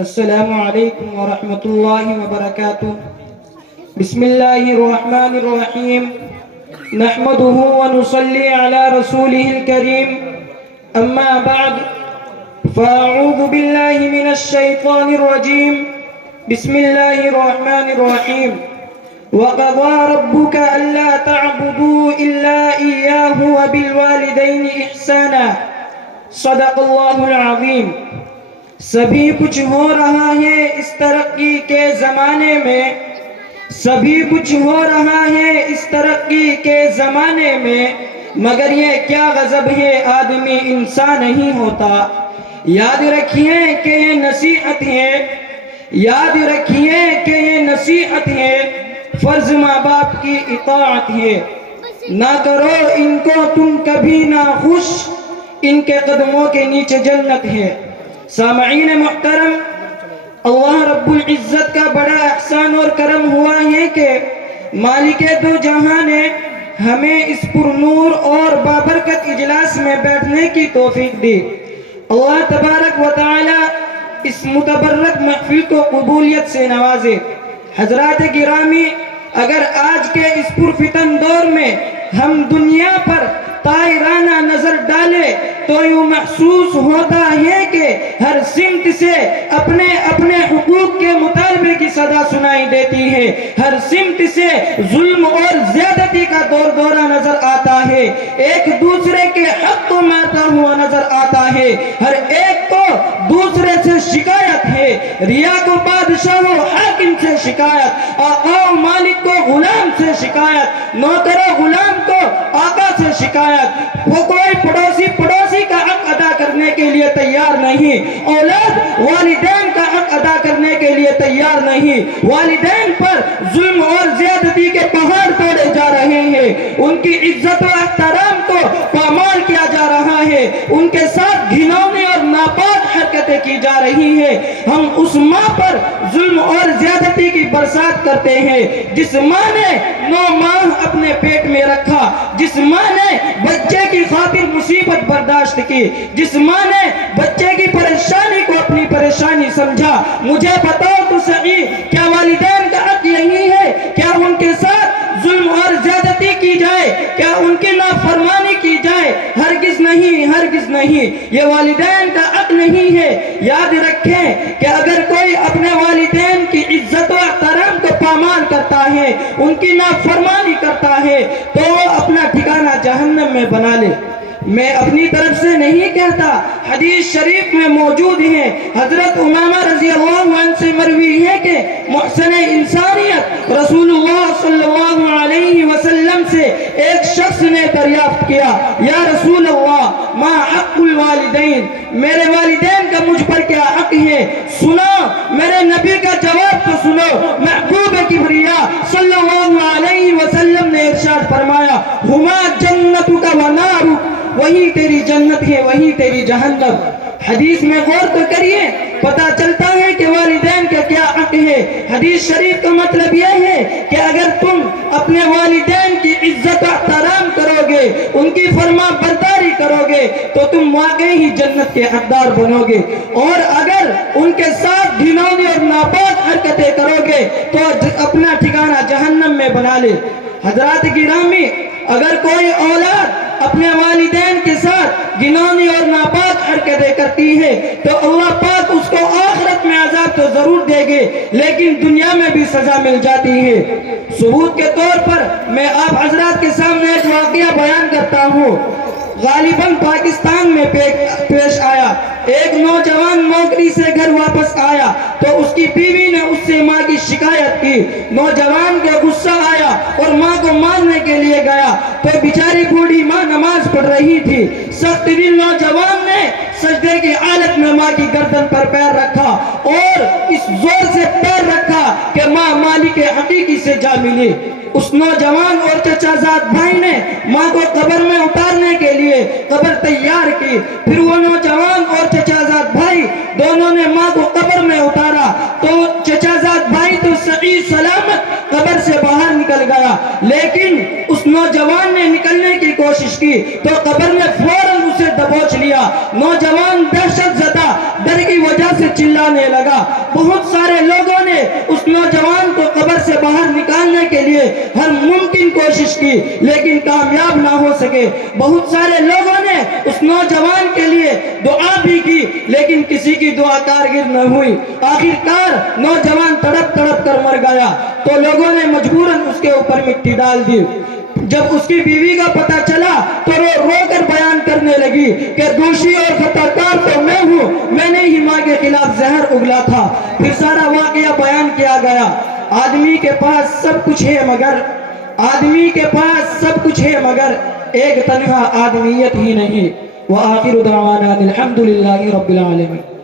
السلام علیکم ورحمۃ اللہ وبرکاتہ۔ بسم اللہ الرحمن الرحیم، نحمده ونصلی علی رسوله الکریم، اما بعد فاعوذ باللہ من الشیطان الرجیم، بسم اللہ الرحمن الرحیم۔ وقضى ربك ألا تعبدوا إلا إياه وبالوالدين إحسانا، صدق اللہ العظیم۔ سبھی کچھ ہو رہا ہے اس ترقی کے زمانے میں، سبھی کچھ ہو رہا ہے اس ترقی کے زمانے میں، مگر یہ کیا غضب ہے آدمی انسان نہیں ہوتا۔ یاد رکھیے کہ یہ نصیحت ہے، یاد رکھیے کہ یہ نصیحت ہے، فرض ماں باپ کی اطاعت ہے۔ نہ کرو ان کو تم کبھی ناخوش، ان کے قدموں کے نیچے جنت ہے۔ سامعین محترم، اللہ رب العزت کا بڑا احسان اور کرم ہوا ہے کہ مالک دو جہاں نے ہمیں اس پر نور اور بابرکت اجلاس میں بیٹھنے کی توفیق دی۔ اللہ تبارک و تعالی اس متبرک محفل کو قبولیت سے نوازے۔ حضرات گرامی، اگر آج کے اس پرفتن دور میں ہم دنیا پر طائرانہ نظر ڈالے تو یوں محسوس ہوتا ہے کہ ہر سمت سے اپنے اپنے حقوق کے مطالبے کی صدا سنائی دیتی ہے، ہر سمت سے ظلم اور زیادتی کا دور دورہ نظر آتا ہے، ایک دوسرے کے حق کو مارتا ہوا نظر آتا ہے، ہر ایک کو دوسرے سے شکایت ہے، ریا کو بادشاہ و حاکم سے شکایت، آقا و مالک کو غلام سے شکایت، نوکر و غلام کو آقا سے شکایت۔ وہ کوئی پڑوسی کا حق ادا کرنے کے لیے تیار نہیں، اولاد والدین کا حق ادا کرنے کے لیے تیار نہیں، والدین پر ظلم اور زیادتی کے پہاڑ توڑے جا رہے ہیں، ان کی عزت و احترام کو پامال کیا جا رہا ہے، ان کے ساتھ گھناؤنی اور ناپاک حرکتیں کی جا رہی ہیں۔ ہم اس ماں پر ظلم اور زیادتی کی برسات کرتے ہیں جس ماں نے 9 ماہ اپنے پیٹ میں رکھا، جس ماں نے بچے کی خاطر مصیبت برداشت کی، جس ماں نے بچے کی پریشانی کو اپنی پریشانی سمجھا۔ مجھے بتاؤ تو صحیح، کیا والدین کا حق یہی ہے؟ کیا ان کے ساتھ ظلم اور زیادتی کی جائے؟ کیا ان کی نافرمانی کی جائے؟ ہرگز نہیں، ہرگز نہیں، یہ والدین کا حق نہیں ہے۔ یاد رکھیں کہ اگر کوئی اپنے والدین کی عزت و احترام کو پامال کرتا ہے، ان کی نافرمانی کرتا ہے، تو وہ اپنا ٹھکانہ جہنم میں بنا لے۔ میں اپنی طرف سے نہیں کہتا، حدیث شریف میں موجود ہے، حضرت امامہ رضی اللہ عنہ سے مروی ہے کہ محسن انسانیت رسول اللہ صلی اللہ علیہ وسلم سے ایک شخص نے دریافت کیا، یا رسول اللہ ما حق الوالدین، میرے والدین کا مجھ پر کیا حق ہے؟ سنو میرے نبی کا جواب تو سنو۔ محبوب کبریا صلی اللہ علیہ وسلم نے ارشاد فرمایا، ہما جنتک و نارک، وہی تیری جنت ہے، وہی تیری جہنم۔ حدیث میں غور تو کریے، پتا چلتا ہے کہ والدین کا کیا حق ہے۔ حدیث شریف کا مطلب یہ ہے کہ اگر تم اپنے والدین کی عزت و احترام کرو گے، ان کی فرما برداری کرو گے، تو تم واقعی ہی جنت کے حقدار بنو گے، اور اگر ان کے ساتھ گھناؤنی اور ناپاک حرکتیں کرو گے تو اپنا ٹھکانہ جہنم میں بنا لے۔ حضرات گرامی، اگر کوئی اولاد اپنے والدین کے ساتھ گناؤنی اور ناپاک حرکتیں کرتی ہے تو اللہ پاک اس کو آخرت میں عذاب تو ضرور دے گے، لیکن دنیا میں بھی سزا مل جاتی ہے۔ ثبوت کے طور پر میں آپ حضرات کے سامنے ایک واقعہ بیان کرتا ہوں، غالباً پاکستان میں پیش آیا۔ ایک نوجوان نوکری سے گھر واپس آیا تو اس کی بیوی نے اس سے ماں کی شکایت کی۔ نوجوان کو غصہ آیا اور ماں کو مارنے کے لیے گیا تو بیچاری بوڑھی ماں نماز پڑھ رہی تھی۔ سخت دل نوجوان نے سجدے کی حالت میں ماں کی گردن پر پیر رکھا اور اس زور سے پیر رکھا کہ ماں مالک حقیقی سے جا ملی۔ اس نوجوان اور چچا زاد بھائی نے ماں کو قبر میں اتارنے کے لیے قبر تیار کی۔ پھر وہ نوجوان اور چچا زاد بھائی دونوں نے ماں کو قبر میں اتارا تو چچا زاد بھائی تو صحیح سلامت قبر سے باہر نکل گیا، لیکن اس نوجوان نے نکلنے کی کوشش کی تو قبر نے فوراً اسے دبوچ لیا۔ نوجوان دہشت زدہ ڈر کی وجہ سے چلانے لگا، بہت سارے لوگوں نے اس نوجوان کو قبر سے باہر نکالنے کے لیے ہر ممکن کوشش کی لیکن کامیاب نہ ہو سکے. بہت سارے لوگوں نے اس نوجوان کے لیے دعا بھی کی لیکن کسی کی دعا کارگر نہ ہوئی. آخر کار نوجوان تڑپ تڑپ کر مر گیا تو لوگوں نے مجبوراً اس کے اوپر مٹی ڈال دی. جب اس کی بیوی کا پتہ چلا تو رو رو کر بیان کرنے لگی کہ دوشی اور خطا کار تو میں ہوں, میں نے ہی ماں کے خلاف زہر اگلا تھا. پھر سارا واقعہ بیان کیا گیا. آدمی کے پاس سب کچھ ہے مگر ایک تنہا آدمیت ہی نہیں. وآخر دعوانا الحمدللہ رب العالمین.